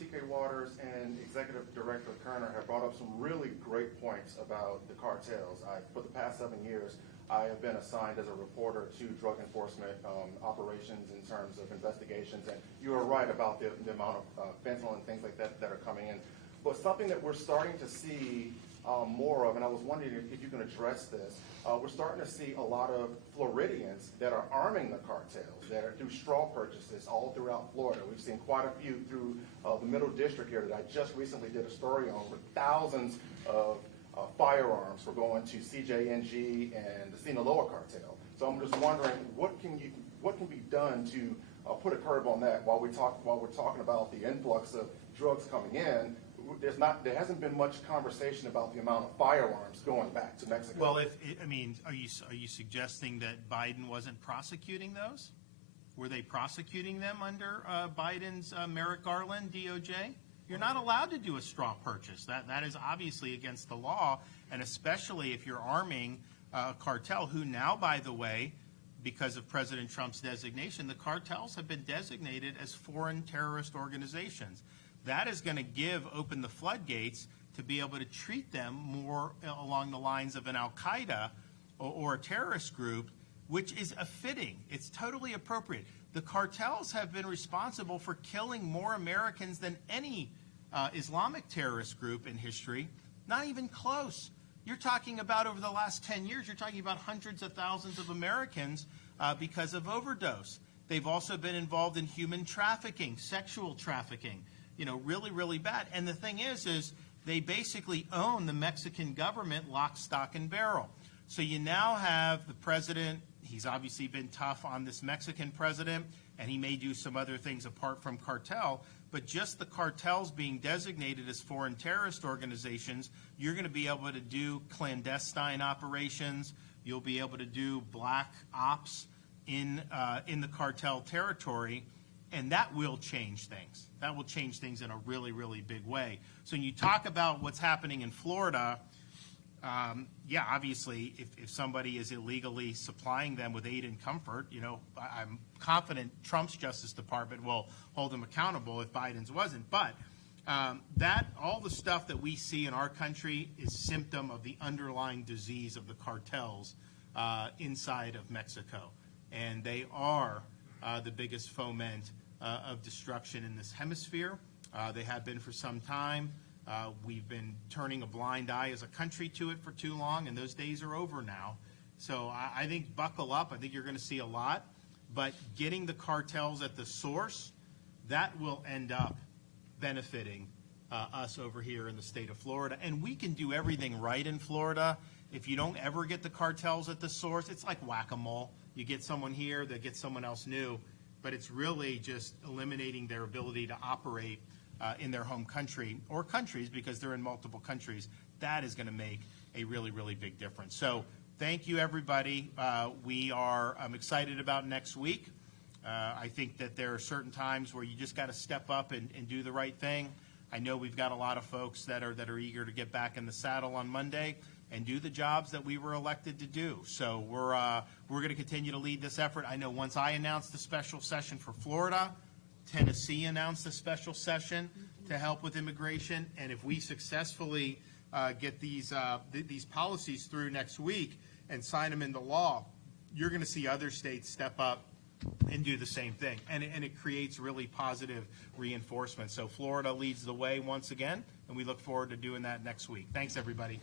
TK Waters and Executive Director Kerner have brought up some really great points about the cartels. For the past 7 years, I have been assigned as a reporter to drug enforcement operations in terms of investigations, and you are right about the amount of fentanyl and things like that that are coming in. But something that we're starting to see more of, and I was wondering if you can address this, we're starting to see a lot of Floridians that are arming the cartels, that are through straw purchases all throughout Florida. We've seen quite a few through the Middle District here that I just recently did a story on, where thousands of firearms were going to CJNG and the Sinaloa cartel. So I'm just wondering, what can be done to put a curb on that while we're talking about the influx of drugs coming in? There hasn't been much conversation about the amount of firearms going back to Mexico. Well, are you suggesting that Biden wasn't prosecuting those? Were they prosecuting them under Biden's Merrick Garland DOJ? You're not allowed to do a straw purchase. That is obviously against the law, and especially if you're arming a cartel, who now, by the way, because of President Trump's designation, the cartels have been designated as foreign terrorist organizations. That is going to open the floodgates to be able to treat them more along the lines of an Al-Qaeda or a terrorist group, which is fitting. It's totally appropriate. The cartels have been responsible for killing more Americans than any Islamic terrorist group in history. Not even close. You're talking about, over the last 10 years, you're talking about hundreds of thousands of Americans because of overdose. They've also been involved in human trafficking, sexual trafficking. Really, really bad. And the thing is they basically own the Mexican government lock, stock, and barrel. So you now have the president. He's obviously been tough on this Mexican president, and he may do some other things apart from cartel. But just the cartels being designated as foreign terrorist organizations, you're going to be able to do clandestine operations. You'll be able to do black ops in the cartel territory. And that will change things. That will change things in a really, really big way. So when you talk about what's happening in Florida, yeah, obviously, if somebody is illegally supplying them with aid and comfort, I'm confident Trump's Justice Department will hold them accountable if Biden's wasn't. But all the stuff that we see in our country is symptom of the underlying disease of the cartels inside of Mexico. And they are the biggest foment of destruction in this hemisphere. They have been for some time. We've been turning a blind eye as a country to it for too long, and those days are over now. So I think buckle up. I think you're going to see a lot. But getting the cartels at the source, that will end up benefiting us over here in the state of Florida. And we can do everything right in Florida. If you don't ever get the cartels at the source, it's like whack-a-mole. You get someone here, they get someone else new. But it's really just eliminating their ability to operate in their home country or countries, because they're in multiple countries. That is going to make a really, really big difference. So thank you, everybody. I'm excited about next week. I think that there are certain times where you just got to step up and do the right thing. I know we've got a lot of folks that are eager to get back in the saddle on Monday and do the jobs that we were elected to do. So we're going to continue to lead this effort. I know once I announced the special session for Florida, Tennessee announced a special session to help with immigration. And if we successfully get these policies through next week and sign them into law, you're going to see other states step up and do the same thing. And it creates really positive reinforcement. So Florida leads the way once again, and we look forward to doing that next week. Thanks, everybody.